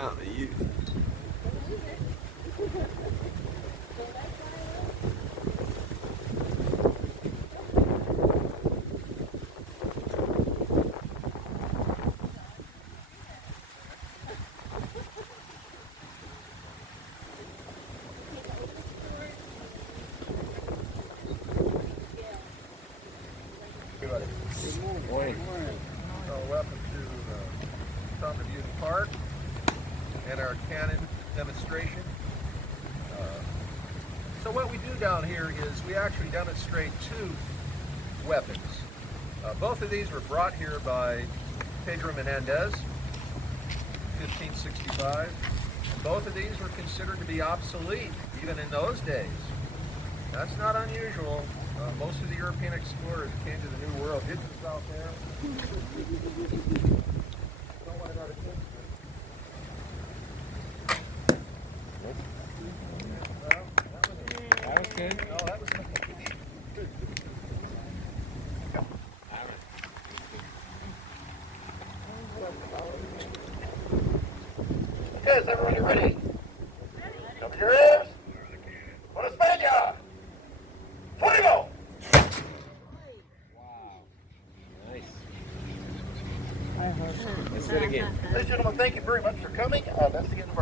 Found the youth. Good morning. So welcome to Fountain of Youth Park and our cannon demonstration. So what we do down here is we actually demonstrate two weapons. Both of these were brought here by Pedro Menendez, 1565. And both of these were considered to be obsolete even in those days. That's not unusual. Most of the European explorers that came to the New World hid themselves there. Don't worry about it. That was good. No, that was good. Okay, is everybody ready? Cover your ears. Put a Spaniard. 20 go! Wow. Nice. Let's do it again. Ladies and gentlemen, thank you very much for coming. That's the end of our